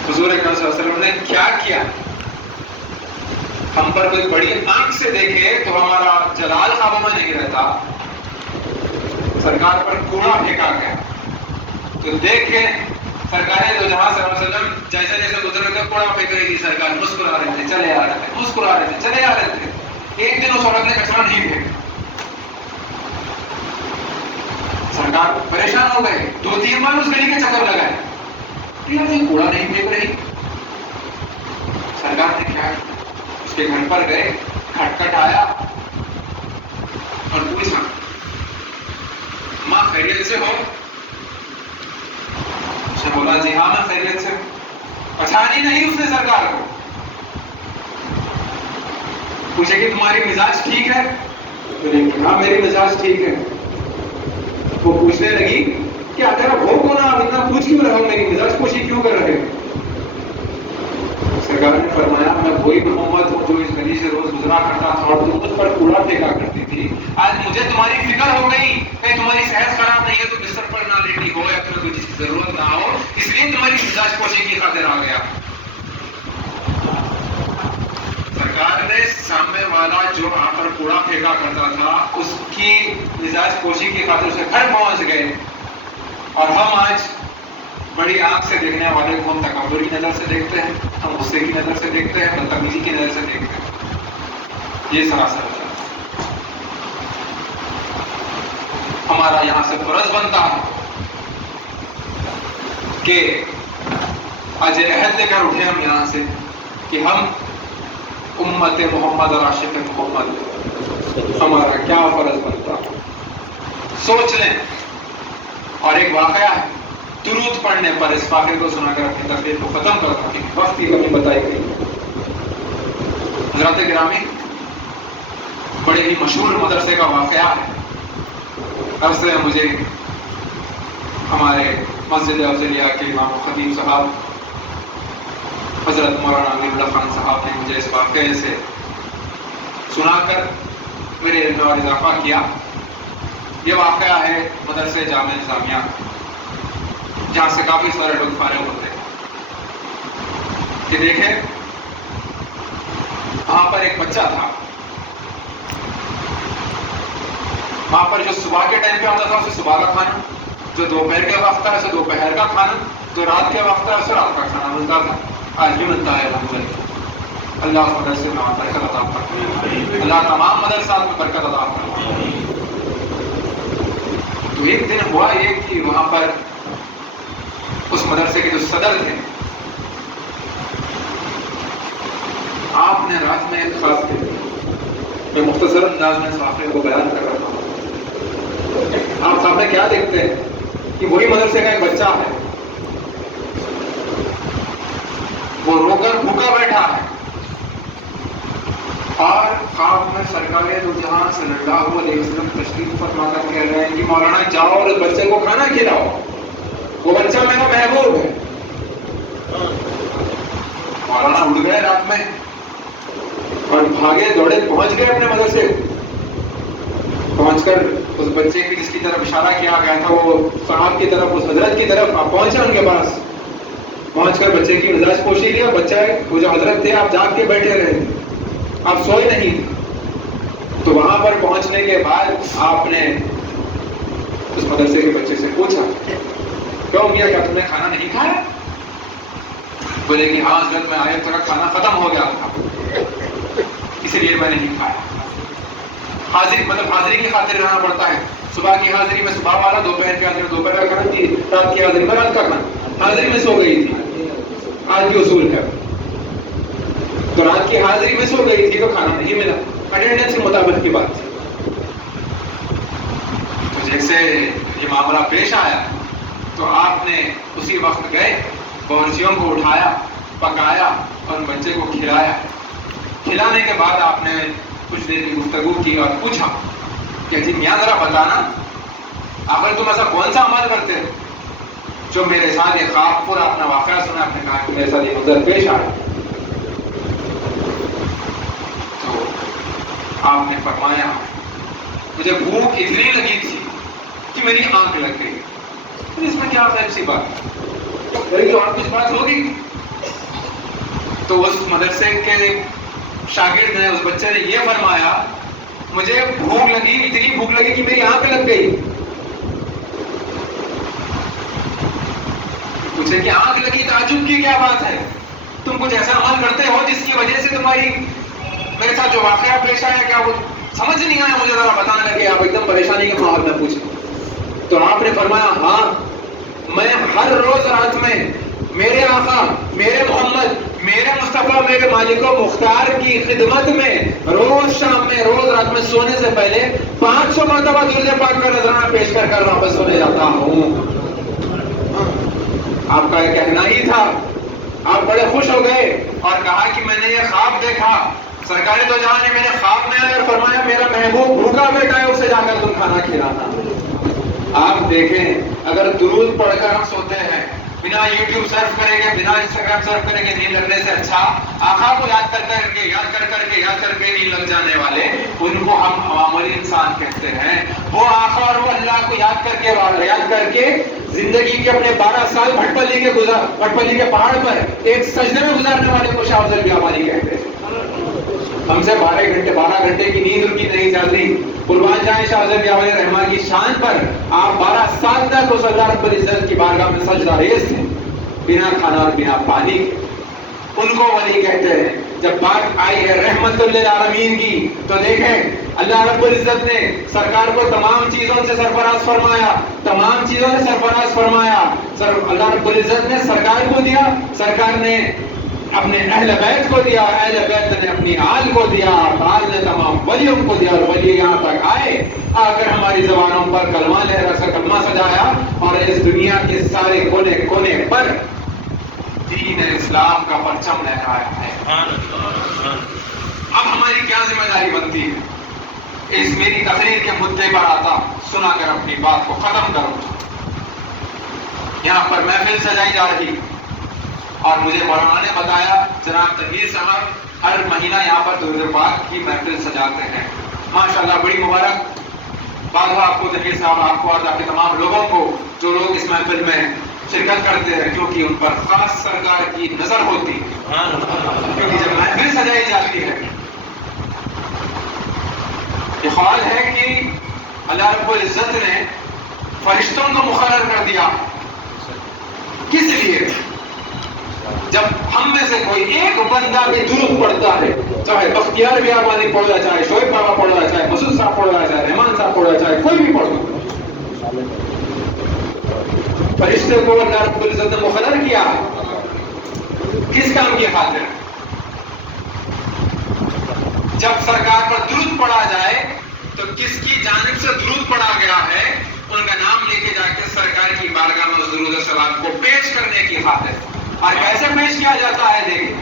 حضور اکرم صلی اللہ علیہ وسلم نے کیا کیا؟ ہم پر کوئی بڑی آنکھ سے دیکھے تو ہمارا جلال خوابوں میں نہیں رہتا. سرکار پر کوڑا پھینکا گیا تو دیکھیں سرکار دو جہاں صلی اللہ علیہ وسلم جیسے جیسے گزر رہے تھے کوڑا پھینک رہی تھی سرکار، مسکرا رہے تھے، چلے آ رہے تھے، مسکرا رہے تھے، چلے آ رہے تھے. ایک دن اس عورت نے کچرا نہیں پھینکا. سرکار پریشان ہو گئے، 2-3 بار اس گلی کے چکر لگائے، یہ کوڑا نہیں پھینک رہی. سرکار نے کیا اس کے گھر پر گئے، کھٹکھٹ آیا اور پوچھا ماں خیریت سے ہو؟ اس نے بولا جی ہاں میں خیریت سے ہوں. پہچانی نہیں اس نے سرکار کو. پوچھے کہ تمہاری مزاج ٹھیک ہے؟ ہاں میری مزاج ٹھیک ہے. وہ پوچھنے لگی کہ تیرا ہو کون؟ آپ اتنا پوچھ کیوں رہے ہو؟ میری مزاج پوچھی کیوں کر رہے ہو؟ سرکار نے فرمایا میں وہی محمد ہوں جو اس گلی سے روز گزرا کرتا تھا اور تم اس پر کوڑا پھینکا کرتی تھی. آج مجھے تمہاری فکر ہو گئی کہ تمہاری صحت خراب نہیں ہے تو بستر پر نہ لیٹی ہو یا پھر کوئی چیز کی ضرورت نہ ہو، اس لیے تمہاری مزاج پوچھی کی خاطر آ گیا. سرکار نے سامنے والا جو آ کر کوڑا پھینکا کرتا تھا اس کی مزاج پوچھی کی خاطر اسے گھر پہنچ گئے. اور ہم آج بڑی آنکھ سے دیکھنے والے کو ہم تکبر کی نظر سے دیکھتے ہیں، ہم غصے کی نظر سے دیکھتے ہیں، بدتمیزی کی نظر سے دیکھتے ہیں. یہ سراسر ہے. ہمارا یہاں سے فرض بنتا ہے کہ آج عہد لے کر اٹھے ہم یہاں سے کہ ہم امت محمد اور عاشق محمد، ہمارا کیا فرض بنتا ہے. سوچ لیں. اور ایک واقعہ ہے درود پڑھنے پر، اس واقعے کو سنا کر اپنی تقریر کو ختم کرتا ہوں. ایک وقت کی کمی بتائی گئی. حضرات گرامی، بڑے ہی مشہور مدرسے کا واقعہ ہے. عرصے میں مجھے ہمارے مسجد افضلیہ کے امام و خطیب صاحب حضرت مولانا امیر اللہ خان صاحب نے مجھے اس واقعے سے سنا کر میرے علم اور اضافہ کیا. یہ واقعہ ہے مدرسے جامعہ نظامیہ، جہاں سے کافی سارے لوگ فارغ ہوتے ہیں. کہ دیکھیں وہاں پر ایک بچہ تھا، وہاں پر جو صبح کے ٹائم پہ آتا تھا اسے صبح کا کھانا، جو دوپہر کے وقت تھا اسے دوپہر کا کھانا، جو رات کے وقت تھا اسے رات کا کھانا ملتا تھا. آج بھی ملتا ہے الحمدللہ. اللہ اس مدرسے میں برکت عطا فرمائے، اللہ تمام مدرسات میں برکت عطا فرمائے. تو ایک دن ہوا یہ کہ وہاں پر اس مدرسے کے جو صدر تھے، آپ نے رات میں ایک خاص دن، میں مختصر انداز میں اس واقعے کو بیان کر رہا ہوں. آپ سامنے کیا دیکھتے ہیں کہ وہی مدرسے کا ایک بچہ ہے، وہ رو کر بھوکا بیٹھا ہے اور خواب میں سرکار دو جہاں صلی اللہ علیہ وسلم تشریف فرما کر کہہ رہے ہیں کہ مولانا جاؤ اور اس بچے کو کھانا کھلاؤ، وہ بچہ میرا محبوب ہے. مولانا اٹھ گئے رات میں اور بھاگے دوڑے پہنچ گئے اپنے مدرسے. پہنچ کر اس بچے کی جس کی طرف اشارہ کیا گیا تھا وہ صاحب کی طرف, اس حضرت کی طرف آپ پہنچے ان کے پاس. پہنچ کر بچے کی مزاج پوچھی لیا. بچہ وہ جو حضرت تھے آپ جاگ کے بیٹھے رہے تھے, آپ سوئے نہیں تھے. تو وہاں پر پہنچنے کے بعد آپ نے اس مدرسے کے بچے سے پوچھا, کیوں میاں کیا تم نے کھانا نہیں کھایا؟ بولے کہ ہاں حضرت میں آیا تھا کھانا ختم ہو گیا تھا اسی لیے میں نہیں کھایا. حاضری مطلب حاضری کی خاطر رہنا پڑتا ہے. صبح کی حاضری میں صبح والا, دوپہر کی حاضری میں دوپہر کا کھانا تھی, رات کی حاضری میں رات کا کھانا. حاضری میں سو گئی تھی, آج بھی اصول ہے. تو رات کی حاضری میں سو گئی تھی تو کھانا نہیں ملا, اٹینڈنس کے مطابق کی بات تھی. تو جیسے یہ معاملہ پیش آیا تو آپ نے اسی وقت گئے, باورچیوں کو اٹھایا, پکایا اور بچے کو کھلایا. کھلانے کے بعد آپ نے کچھ دیر کی گفتگو کی اور پوچھا کہ جی میاں ذرا بتانا آخر تم ایسا کون سا عمل کرتے ہو جو میرے ساتھ یہ خواب پورا اپنا واقعہ سنا. آپ نے کہا کہ میرے ساتھ یہ منظر پیش آیا. تو آپ نے فرمایا مجھے بھوک اتنی لگی تھی کہ میری آنکھ لگ گئی. اس میں کیا عجیب سی بات, اور کچھ بات ہوگی؟ تو اس مدرسے کے شاگرد نے, اس بچے نے یہ فرمایا مجھے بھوک لگی, اتنی بھوک لگی کہ میری آنکھ لگ گئی. پوچھے کہ آنکھ لگی تعجب کی کیا بات ہے؟ تم کچھ ایسا عمل کرتے ہو جس کی وجہ سے تمہاری میرے ساتھ جو واقعہ پیش آیا کیا وہ سمجھ نہیں آیا مجھے, ذرا بتانے لگے. آپ ایک دم پریشانی کے ماحول میں پوچھیں. تو آپ نے فرمایا ہاں میں ہر روز رات میں میرے آقا, میرے محمد, میرے مصطفیٰ, میرے مالک و مختار کی خدمت میں روز شام میں, روز رات میں سونے سے پہلے 500 مرتبہ درود پاک کا نذرانہ پیش کر کر واپس سونے جاتا ہوں. آپ کا یہ کہنا ہی تھا. آپ بڑے خوش ہو گئے اور کہا کہ میں نے یہ خواب دیکھا. سرکار دو جہاں نے میرے خواب میں آیا اور فرمایا میرا محبوب بھوکا بیٹا ہے, اسے جا کر تم کھانا کھلانا. آپ دیکھیں اگر درود پڑھ کر ہم سوتے ہیں, بنا یوٹیوب سرف کریں گے, بنا انسٹاگرام سرف کریں گے, نیند لگنے سے اچھا آقا کو یاد کر کے نیند لگ جانے والے ان کو ہم معمولی انسان کہتے ہیں. وہ آقا اور وہ اللہ کو یاد کر کے زندگی کے اپنے 12 سال بھٹپلی کے پہاڑ پر ایک سجدے میں گزارنے والے کو شاہ افضل بیابانی کہتے ہیں. ہم سے 12 گھنٹے کی نیند ان کی نہیں چل رہی. قربان جائیں شاہ افضل بیابانی رحمہ کی شان پر. آپ 12 سال تک اس اللہ رب العزت کی بارگاہ میں سجدہ ریز تھے, بنا کھانا اور بنا پانی کے. ان کو ولی کہتے ہیں. جب بات آئی ہے رحمت للعالمین کی تو دیکھیں اللہ رب العزت نے سرکار کو تمام چیزوں سے سرفراز فرمایا, اللہ رب العزت نے سرکار کو دیا, سرکار نے اپنے اہل بیت کو دیا, اہل بیت نے اپنی آل کو دیا, آل نے تمام ولیوں کو دیا. اور ولی یہاں تک آئے, آ کر ہماری زبانوں پر کلمہ سجایا اور اس دنیا کے سارے کونے کونے پر دین اسلام کا پرچم لہرایا ہے. اب ہماری کیا ذمہ داری بنتی ہے؟ اس میری تقریر کے مدعے پر آتا, سنا کر اپنی بات کو ختم کروں. یہاں پر محفل سجائی جا رہی اور مجھے مولانا نے بتایا جناب تنویر صاحب ہر مہینہ یہاں پر درود پاک کی محفل سجاتے ہیں. ماشاءاللہ بڑی مبارک بات ہو آپ کو تنویر صاحب, آپ کو اور آپ کے تمام لوگوں کو جو لوگ اس محفل میں شرکت کرتے ہیں, کیونکہ ان پر خاص سرکار کی نظر ہوتی ہے. کیونکہ جب محفل سجائی جاتی ہے یہ خیال ہے کہ اللہ رب العزت نے فرشتوں کو مقرر کر دیا. کس لیے؟ جب ہم میں سے کوئی ایک بندہ بھی درود پڑھتا ہے, چاہے بختیار بیابانی پڑھ رہا, چاہے شعیب بابا پڑھ رہا, چاہے مسعود صاحب پڑھ رہا, چاہے رحمان صاحب پڑھ رہا, چاہے کوئی بھی پڑھ رہا, فرشتے کو اللہ رب العزت نے مقرر کیا. کس کام کی خاطر؟ جب سرکار پر درود پڑھا جائے تو کس کی جانب سے درود پڑھا گیا ہے ان کا نام لے کے جا کے سرکار کی بارگاہ میں اس درود و سلام کو پیش کرنے کی خاطر. اور کیسے پیش کیا جاتا ہے دیکھیں.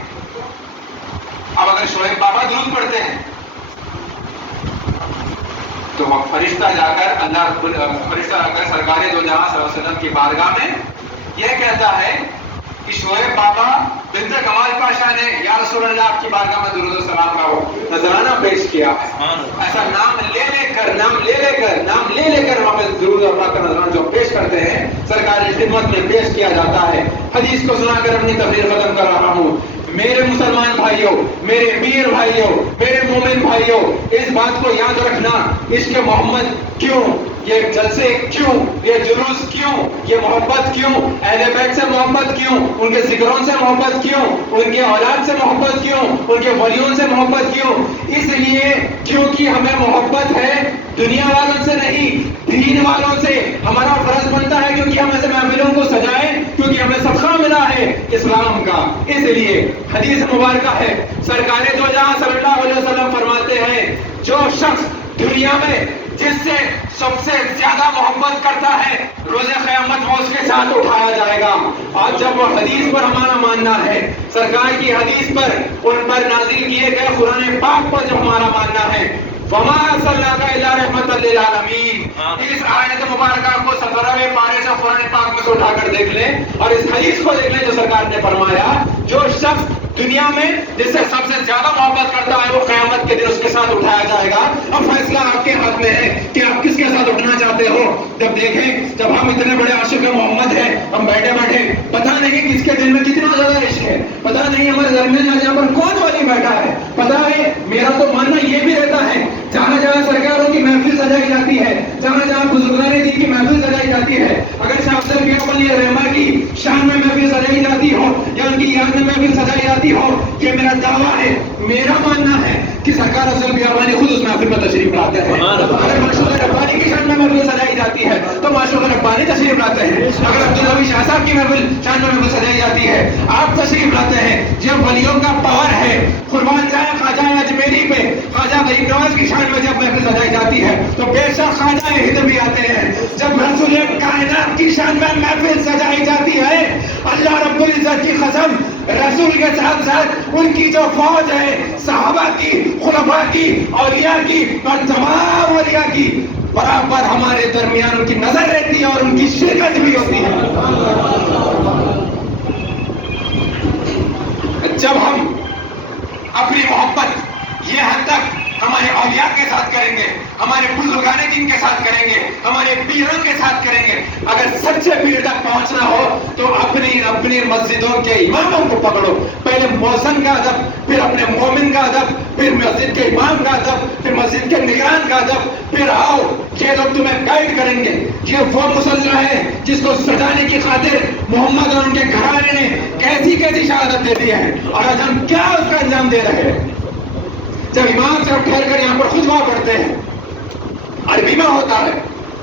اب اگر شعیب بابا درود پڑھتے ہیں تو وہ فرشتہ جا کر سرکار دو جہاں صلی اللہ علیہ وسلم کی بارگاہ میں یہ کہتا ہے کہ شعیب بابا بنت کمال پاشا نے یا رسول اللہ آپ کی بارگاہ میں درود و سلام کا نذرانہ پیش کیا ہے. ایسا نام لے لے کر وہاں پہ درود اللہ کا نذرانہ جو پیش کرتے ہیں سرکار کی خدمت میں پیش کیا جاتا ہے. حدیث کو سنا کر اپنی تقریر ختم کر رہا ہوں. میرے مسلمان بھائیوں، میرے امیر بھائیوں، میرے مومن بھائیوں، اس بات کو یاد رکھنا، عشق محمد کیوں، یہ جلسے کیوں، یہ جلوس کیوں، یہ محبت کیوں، اہل بیت سے محبت کیوں، ان کے ذکروں سے محبت کیوں، ان کے اولاد سے محبت کیوں، ان کے ولیوں سے محبت کیوں؟ اس لیے کیونکہ ہمیں محبت ہے دنیا والوں سے نہیں، دین والوں سے. ہمارا فرض بنتا ہے کیونکہ ہم ایسے محفلوں کو سجائیں، کیونکہ ہمیں صدقہ ملا ہے اسلام کا. اس لیے حدیث مبارکہ ہے، سرکار دو جہاں صلی اللہ علیہ وسلم فرماتے ہیں جو شخص دنیا میں جس سے سب سے زیادہ محبت کرتا ہے روز قیامت وہ اس کے ساتھ اٹھایا جائے گا. اور جب وہ حدیث پر ہمارا ماننا ہے، سرکار کی حدیث پر، ان پر نازل کیے گئے قرآن پاک پر جب ہمارا ماننا ہے، وما ارسلناک الا رحمۃ للعالمین، اس آیت مبارکہ کو 17ویں پارے سے قرآن پاک میں سے اٹھا کر دیکھ لیں اور اس حدیث کو دیکھ لیں جو سرکار نے فرمایا جو شخص دنیا میں جس سے سب سے زیادہ محبت کرتا ہے وہ قیامت کے دن اس کے ساتھ اٹھایا جائے گا. اب فیصلہ آپ کے ہاتھ میں ہے کہ آپ کس کے ساتھ اٹھنا چاہتے ہو. جب دیکھیں جب ہم اتنے بڑے عاشق محمد ہیں، ہم بیٹھے پتہ نہیں کس کے دل میں کتنا زیادہ عشق ہے، پتہ نہیں ہمارے درمیان آج یہاں پر کون والی بیٹھا ہے. پتہ ہے میرا تو ماننا یہ بھی رہتا ہے جہاں جہاں سرکاروں کی محفل سجائی جاتی ہے، جہاں جہاں بزرگان دین کی محفل سجائی جاتی ہے، اگر شاہ افضل بیابانی رحمہ کی شان میں محفل سجائی جاتی ہو یا ان کی یاد میں محفل سجائی جاتی ہو، یہ میرا دعویٰ ہے، میرا ماننا ہے کہ سرکار افضل بیابانی خود اس محفل میں تشریف لاتے ہیں. اگر معشوق ربانی کی شان میں محفل سجائی جاتی ہے تو معشوق ربانی تشریف لاتے ہیں. اگر عبدالنبی شاہ صاحب کی محفل شان میں محفل سجائی جاتی ہے آپ تشریف لاتے ہیں. یہ ولیوں کا پاور ہے. قربان جائے خواجہ اجمیری پہ، خواجہ غریب نواز کی شان میں جب محفل سجائی جاتی ہے تو بے شک خواجہ ہند بھی آتے ہیں. جب رسول کائنات کی شان میں محفل سجائی جاتی ہے، اللہ رب العزت کی قسم، رسول کے ساتھ ساتھ ان کی جو فوج ہے صحابہ کی، خلفاء کی، اولیاء کی اور تمام اولیاء کی برابر ہمارے درمیان ان کی نظر رہتی ہے اور ان کی شرکت بھی ہوتی ہے. جب ہم اپنی محبت یہ حد تک ہمارے اولیاء کے ساتھ کریں گے، ہمارے بزرگان دین کے ساتھ کریں گے، ہمارے پیروں کے ساتھ کریں گے، اگر سچے پیر تک پہنچنا ہو تو اپنی مسجدوں کے اماموں کو پکڑو. پہلے مؤذن کا ادب، پھر اپنے مومن کا ادب، پھر مسجد کے امام کا ادب، پھر مسجد کے نگران کا ادب، پھر آؤ یہ لوگ تمہیں گائیڈ کریں گے. یہ وہ مسلح ہے جس کو سجانے کی خاطر محمد اور ان کے گھرانے نے کیسی کیسی شہادت دے دی ہے اور آج ہم کیا اس کا انجام دے رہے ہیں. جب امام صاحب ٹھہر کر یہاں پر خطبہ پڑھتے ہیں، عربی میں ہوتا ہے،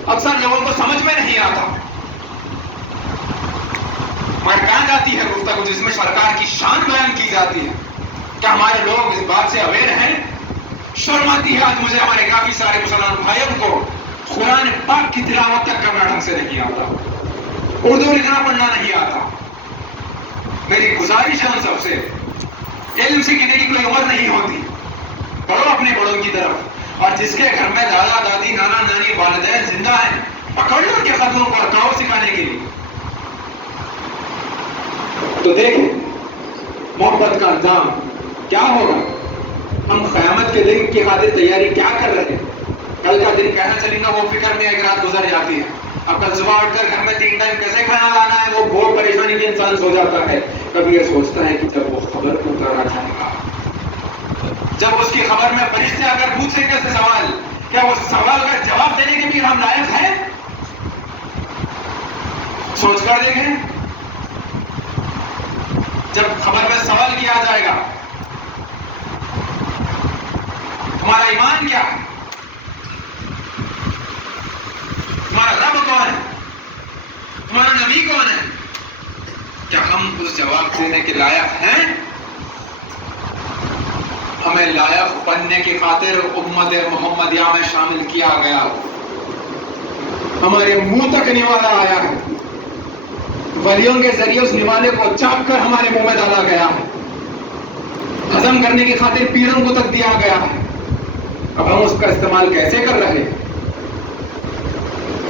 اکثر لوگوں کو سمجھ میں نہیں آتا، مگر کہاں جاتی ہے گفتگو جس میں سرکار کی شان بیان کی جاتی ہے. کیا ہمارے لوگ اس بات سے اویئر ہیں؟ شرم آتی ہے آج مجھے ہمارے کافی سارے مسلمان بھائیوں کو قرآن پاک کی تلاوت تک کرنا ڈھنگ سے نہیں آتا، اردو لکھنا پڑھنا نہیں آتا. میری گزارش ہے ان سب سے، علم سیکھنے کی کوئی عمر نہیں ہوتی، پڑھو اپنے بڑوں کی طرف، اور جس کے گھر میں دادا دادی نانا نانی والدین زندہ ہیں پکڑ لو ان کے قدموں کو رکھاؤ سکھانے کے لیے. تو دیکھیں محبت کا انجام کیا ہوگا. ہم قیامت کے دن کی خاطر تیاری کیا کر رہے ہیں؟ کل کا دن کہنا چلیں گا وہ فکر میں ایک رات گزر جاتی ہے. اب کل صبح اٹھ کر گھر میں 3 ٹائم کیسے کھانا لانا ہے وہ بہت پریشانی میں انسان سو جاتا ہے. کبھی یہ سوچتا ہے کہ جب وہ خبر کو اتارا جائے گا، جب اس کی خبر میں فرشتے اگر پوچھیں گے سے سوال، کیا وہ سوال کا جواب دینے کے بھی ہم لائق ہیں؟ سوچ کر دیکھیں. جب خبر میں سوال کیا جائے گا ہمارا ایمان کیا ہے، ہمارا رب کون ہے، ہمارا نبی کون ہے، کیا ہم اس جواب دینے کے لائق ہیں؟ ہمیں لائق بننے کی خاطر امت محمدیہ میں شامل کیا گیا، ہمارے منہ تک نوالا آیا ہے، ولیوں کے ذریعے اس نوالے کو چاپ کر ہمارے منہ میں ڈالا گیا ہے، ہضم کرنے کی خاطر پیروں کو تک دیا گیا ہے. اب ہم اس کا استعمال کیسے کر رہے ہیں،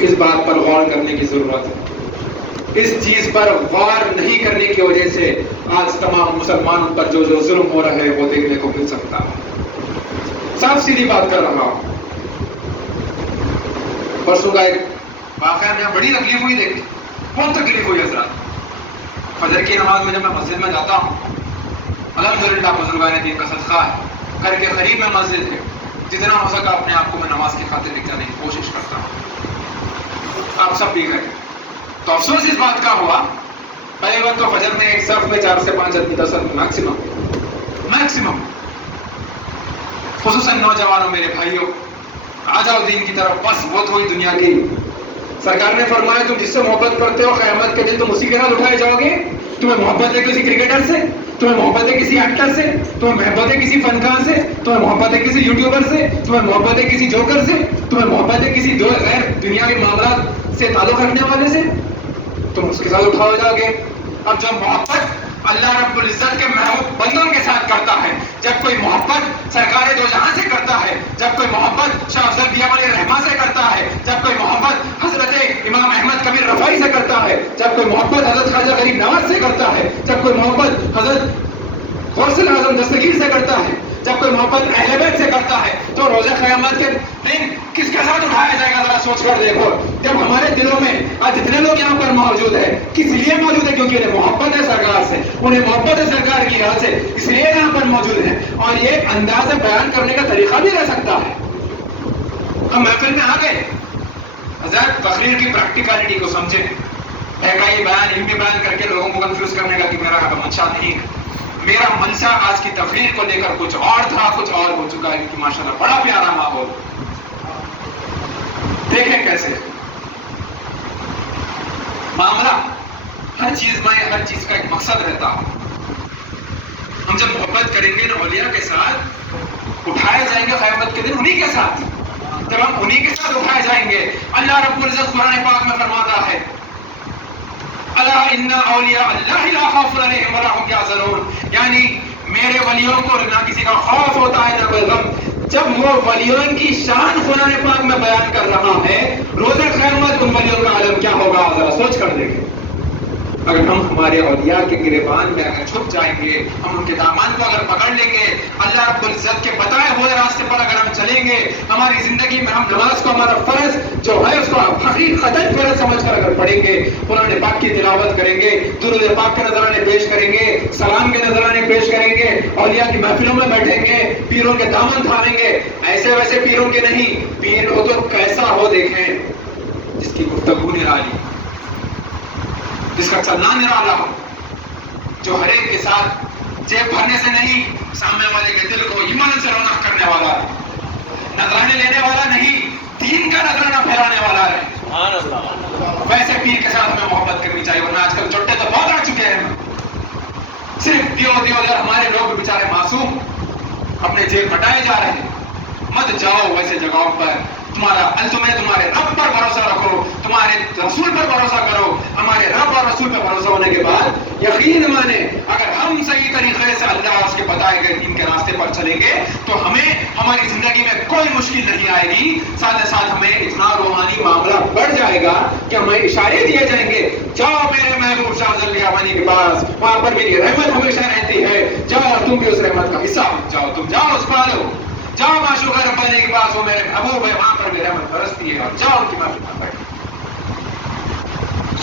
اس بات پر غور کرنے کی ضرورت ہے. اس چیز پر غور نہیں کرنے کی وجہ سے آج تمام مسلمانوں پر جو ظلم ہو رہا ہے وہ دیکھنے کو مل سکتا ہے۔ صاف سیدھی بات کر رہا ہوں۔ پرسوں کا ایک واقعہ میں بڑی تکلیف ہوئی، دیکھ بہت تکلیف ہوئی حضرات۔ فجر کی نماز میں جب میں مسجد میں جاتا ہوں، الحمدللہ بزرگان دین کا صدقہ ہے، گھر کے قریب میں مسجد ہے، جتنا ہو سکا اپنے آپ کو میں نماز کی خاطر لے جانے کی کوشش کرتا ہوں، آپ سب بھی کریں۔ تو افسوس اس بات کا ہوا، پہلے وقت تو فجر میں ایک صف میں 4 سے 5 آدمی 10 آدمی میکسیمم، خصوصاً نوجوانوں میرے بھائیوں، آ جاؤ دین کی طرف، بس وہ تو ہوئی دنیا کی۔ سرکار نے فرمایا تم جس سے محبت کرتے ہو قیامت کے دن تم اسی کے ساتھ اٹھائے جاؤ گے۔ تمہیں محبت ہے کسی کرکٹر سے، تمہیں محبت ہے کسی ایکٹر سے، تمہیں محبت ہے کسی فنکار سے، تمہیں محبت ہے کسی یوٹیوبر سے، تمہیں محبت ہے کسی جوکر سے، تمہیں محبت ہے کسی غیر دنیاوی معاملات سے تعلق رکھنے والے سے، تم اس کے ساتھ اٹھاؤ جاؤ گے۔ اب جب محبت اللہ رب العزت کے محبوب بندوں کے ساتھ کرتا ہے، جب کوئی محبت سرکار دو جہاں سے کرتا ہے، جب کوئی محبت شاہ افضل بیاں علیہ رحمہ سے کرتا ہے، جب کوئی محبت حضرت امام احمد کبیر رفاعی سے کرتا ہے، جب کوئی محبت حضرت خواجہ غریب نواز سے کرتا ہے، جب کوئی محبت حضرت غوث اعظم دستگیر سے کرتا ہے، جب کوئی محبت اہل بیت سے کرتا ہے، تو روزہ قیامت کے دن کس کے ساتھ اٹھایا جائے گا؟ ذرا سوچ کر دیکھو۔ جب ہمارے دلوں میں آج جتنے لوگ یہاں پر موجود ہیں، کس لیے موجود ہے؟ کیونکہ انہیں محبت ہے سرکار سے، انہیں محبت ہے سرکار کی راہ سے، اس لیے یہاں پر موجود ہیں۔ اور یہ انداز بیان کرنے کا طریقہ بھی رہ سکتا ہے۔ ہم محفل میں آ گئے، حضرت تقریر کی پریکٹیکلٹی کو سمجھیں، یہ بیان علمی بیان کر کے لوگوں کو کنفیوز کرنے کا کہ میرا منشا نہیں ہے۔ میرا منشا آج کی تقریر کو لے کر کچھ اور تھا، کچھ اور ہو چکا ہے، کہ ماشاءاللہ بڑا پیارا ماحول۔ دیکھیں کیسے معاملہ، ہر چیز کا ایک مقصد رہتا ہے۔ ہم جب محبت کریں گے نا اولیاء کے ساتھ، اٹھائے جائیں گے قیامت کے دن انہی کے ساتھ۔ جب ہم انہی کے ساتھ اٹھائے جائیں گے، اللہ رب العزت قرآن پاک میں فرماتا ہے، الا ان اولیاء اللہ لا خوف علیہم ولا هم یحزنون، یعنی میرے ولیوں کو نہ کسی کا خوف ہوتا ہے نہ کوئی غم۔ جب وہ ولیوں کی شان قرآن پاک میں بیان کر رہا ہے، روز قیامت ان ولیوں کا عالم کیا ہوگا؟ ذرا سوچ کر دیکھیں۔ اگر ہم ہمارے اولیاء کے گریبان میں اگر چھپ جائیں گے، ہم ان کے دامان کو اگر پکڑ لیں گے، اللہ رب العزت کے بتائے ہوئے راستے پر اگر ہم چلیں گے، ہماری زندگی میں ہم نماز کو ہمارا فرض جو ہے اس کو حقیقتاً فرض سمجھ کر اگر پڑھیں گے، قرآن پاک کی تلاوت کریں گے، درود پاک کے نذرانے پیش کریں گے، سلام کے نذرانے پیش کریں گے، اولیاء کی محفلوں میں بیٹھیں گے، پیروں کے دامن تھامیں گے، ایسے ویسے پیروں کے نہیں، پیر ہو تو کیسا ہو دیکھیں، جس کی گفتگو نرالی، جس کا چلنا نرالا ہو، جو ہر ایک کے ساتھ جیب بھرنے سے نہیں، سامنے والے کے دل کو ایمان سے رونق کرنے والا ہے، نذرانے لینے والا نہیں، دین کا نذرانہ پھیلانے والا ہے۔ سبحان اللہ۔ ویسے پیر کے ساتھ ہمیں محبت کرنی چاہیے، ورنہ آج کل چٹے تو بہت آ چکے ہیں، صرف دیو اور ہمارے لوگ بیچارے معصوم اپنے جیب ہٹائے جا رہے ہیں۔ مت جاؤ ویسے جگہوں پر، تمہارے رب پر بھروسہ رکھو، تمہارے رسول پر بھروسہ کرو۔ ہمارے رب اور رسول پر بھروسہ ہونے کے بعد یقین مانے، اگر ہم صحیح طریقے سے اللہ اس کے بتائے گئے دین کے راستے پر چلیں گے تو ہمیں ہماری زندگی میں کوئی مشکل نہیں آئے گی۔ ساتھ ساتھ ہمیں اتنا روحانی معاملہ بڑھ جائے گا کہ ہمیں اشارے دیے جائیں گے، جاؤ میرے محبوب شاہ افضل بیاں کے پاس، وہاں پر میری رحمت ہمیشہ رہتی ہے، جاؤ تم بھی اس رحمت کا حصہ بن جاؤ، تم جاؤ اس پالو، جاؤ معشوق ربانی کے پاس، وہ میرے محبوب ہے، وہاں پر بھی رحمت برستی ہے، اور جاؤ ان کی محفل میں بیٹھو۔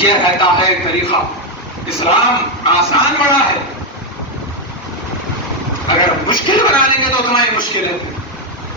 یہ رہتا ہے طریقہ۔ اسلام آسان بڑا ہے، اگر مشکل بنا لیں گے تو اتنا ہی مشکل ہے،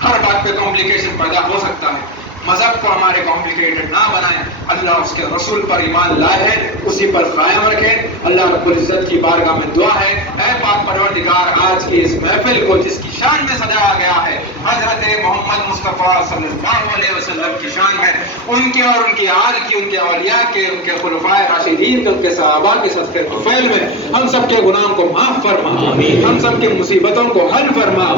ہر بات پہ کمپلیکیشن پیدا ہو سکتا ہے۔ مذہب کو ہمارے کمپلیکیٹڈ نہ بنائیں، اللہ اس کے رسول پر ایمان لائے ہیں، اسی پر قائم رکھیں۔ اللہ رب العزت کی بارگاہ میں دعا ہے، اے پاک پروردگار، آج کی اس محفل کو جس کی شان میں سجایا گیا ہے، حضرت محمد مصطفیٰ صلی اللہ علیہ وسلم کی شان میں، ان کے اور ان کی آل کی، ان کے اولیاء کے، ان کے خلفائے راشدین کے، ان کے صحابہ کے صدقے طفیل میں ہم سب کے گناہوں کو معاف فرما، ہم سب کی مصیبتوں کو حل فرما۔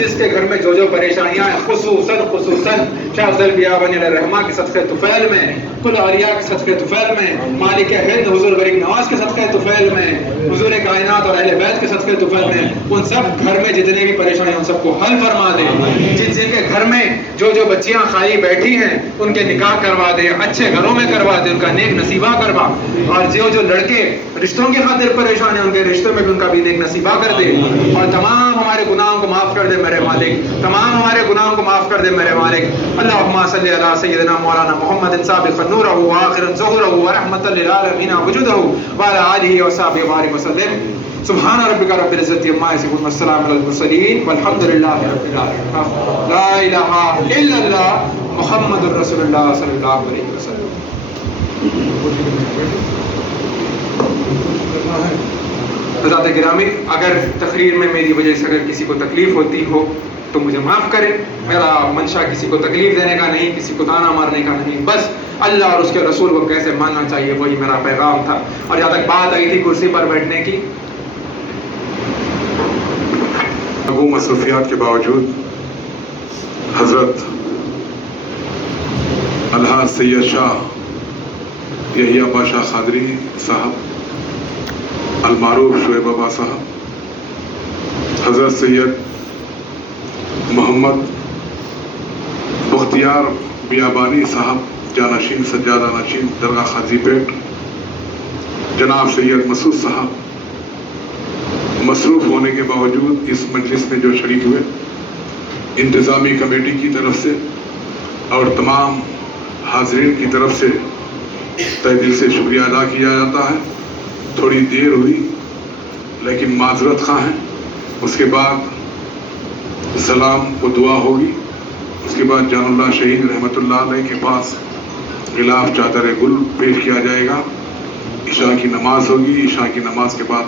جس کے گھر میں جو پریشانیاں ہیں، خصوصاً شاہ افضل بیاں علیہ رحمہ کے صدقے طفیل میں، کل اولیاء کے صدقے طفیل میں، مالک ہند حضور غریب نواز کے صدقے طفیل میں، حضور کائنات اور اہل بیت کے صدقے طفیل میں، ان سب گھر میں جتنے بھی پریشانی ہیں ان سب کو حل فرما دے۔ جن کے گھر میں فرمائیں جو بچیاں خالی بیٹھی ہیں ان کے نکاح کروا دے، اچھے گھروں میں کروا دے، ان کا نیک نصیبہ کروا، اور جو لڑکے رشتوں کی خاطر پریشان ہیں ان کے رشتوں میں بھی ان کا بھی نیک نصیبہ کر دے، اور تمام ہمارے گناہوں کو معاف کر دے میرے مالک، تمام ہمارے گناہوں کو معاف کر دے میرے مالک۔ اللہم صلی علی سیدنا مولانا محمد سابق نورہ وآخر ظہورہ ورحمۃ للعالمین وجودہ وعلی آلہ وصحبہ وبارک وسلم۔ سبحان ربک رب العزت عما یصفون والسلام علی المرسلین والحمد للہ رب العالمین۔ لا الہ الا اللہ محمد رسول اللہ صلی اللہ علیہ وسلم۔ حضرات گرامی، اگر تقریر میں میری وجہ سے اگر کسی کو تکلیف ہوتی ہو تو مجھے معاف کریں۔ میرا منشا کسی کو تکلیف دینے کا نہیں، کسی کو تانا مارنے کا نہیں، بس اللہ اور اس کے رسول کو کیسے ماننا چاہیے وہی میرا پیغام تھا۔ اور جہاں تک بات آئی تھی کرسی پر بیٹھنے کی، تمام مصروفیات کے باوجود حضرت الحاج سید شاہ یحییٰ بادشاہ قادری صاحب، المعروف شعیب بابا صاحب، حضرت سید محمد بختیار بیابانی صاحب جانشین سجادہ نشین درگاہ خاجی پیٹ، جناب سید مسعود صاحب مصروف ہونے کے باوجود اس مجلس میں جو شریک ہوئے، انتظامی کمیٹی کی طرف سے اور تمام حاضرین کی طرف سے تہ دل سے شکریہ ادا کیا جاتا ہے۔ تھوڑی دیر ہوئی لیکن معذرت خواہ ہیں۔ اس کے بعد سلام و دعا ہوگی، اس کے بعد جان اللہ شہید رحمۃ اللہ علیہ کے پاس غلاف چادر گل پیش کیا جائے گا، عشاء کی نماز ہوگی، عشاء کی نماز کے بعد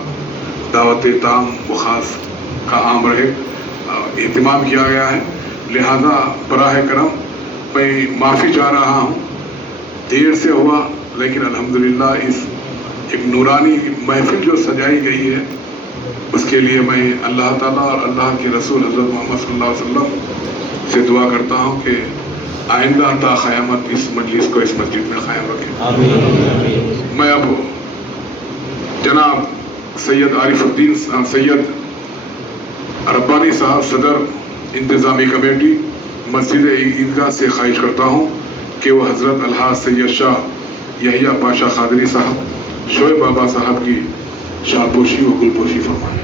دعوت تام و خاص کا عام رہے اہتمام کیا گیا ہے۔ لہذا براہ کرم میں معافی چاہ رہا ہوں، دیر سے ہوا لیکن الحمدللہ اس ایک نورانی محفل جو سجائی گئی ہے اس کے لیے میں اللہ تعالیٰ اور اللہ کے رسول حضرت محمد صلی اللہ علیہ وسلم سے دعا کرتا ہوں کہ آئندہ تا قیامت اس مجلس کو اس مسجد میں قائم رکھیں۔ میں اب جناب سید عارف الدین سید ربانی صاحب صدر انتظامی کمیٹی مسجد عیدگاہ سے خواہش کرتا ہوں کہ وہ حضرت الحاج سید شاہ یحییٰ بادشاہ قادری صاحب شعیب بابا صاحب کی شالپوشی و گلپوشی فرمائیں۔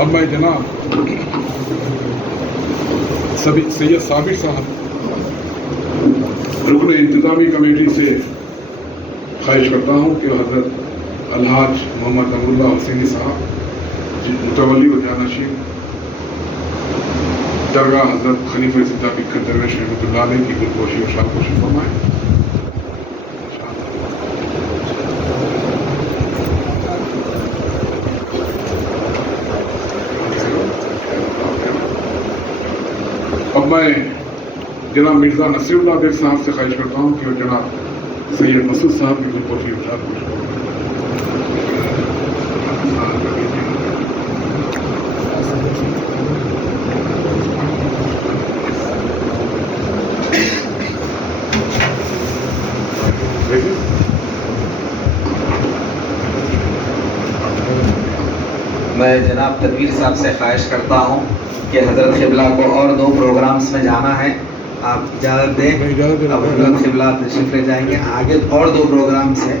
اب میں جناب سید صابر صاحب رکن انتظامی کمیٹی سے خواہش کرتا ہوں کہ حضرت الحاج محمد امر اللہ حسینی صاحب متولی و جانشین درگاہ حضرت خلیفہ سیدہ بکھر درویش رحمۃ اللہ علیہ کی گلپوشی و شالپوشی فرمائیں۔ اب میں جناب مرزا نصیر اللہ دیر صاحب سے خواہش کرتا ہوں کہ وہ جناب سید مسعود صاحب کی گلپوشی و شالپوشی میں جناب تدبیر صاحب سے خواہش کرتا ہوں کہ حضرت قبلہ کو اور 2 پروگرامز میں جانا ہے، آپ اجازت دیں۔ اب حضرت قبلہ تشریف لے جائیں گے، آگے اور 2 پروگرامز ہیں۔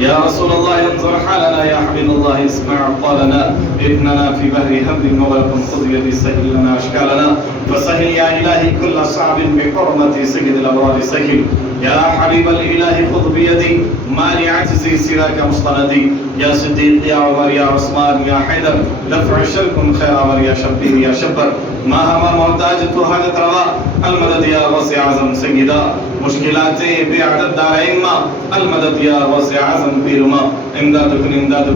يا رسول الله انظر حالنا يا حبيب الله اسمع أقوالنا ابننا في بحر هم مغلق خذ يدي سهل لنا أشكالنا فسهل يا إلهي كل صعب بحرمة سيد الأبرار سهل يا حبيب الإله خذ بيدي ما لعجزي سراك مستندي يا صديق يا عمر يا عثمان يا حيدر دفع شركم خير عمر يا شبير يا شبر ما ہما محتاج تو حاجت روا المدد یا غوث اعظم سیدہ مشکلات بے عدد دارین ما المدد یا غوث اعظم پیرما امداد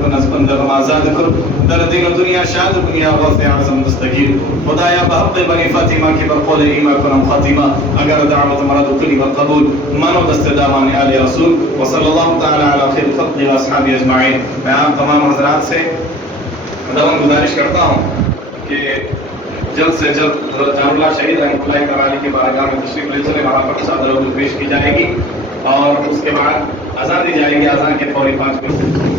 کن از بندر آزاد کن در دین و دنیا شاد کن یا غوث اعظم دستگیر خدایا بحق بنی فاطمہ کی برقول ایمہ کنم خاتمہ اگر دعوت مرد کلی و قبول منو دست دامان آل رسول وصلی اللہ تعالی علی خیر خلق و اصحاب اجمعین. میں آپ تمام حضرات سے گزارش کرتا ہوں کہ جلد سے جلد حضرت جان اللہ شہید رحمۃ اللہ تعالی کی بارگاہ میں تشریف لے چلے وہاں پر صدر پیش کی جائے گی اور اس کے بعد اذان دی جائے گی. اذان کے فوری 5 منٹ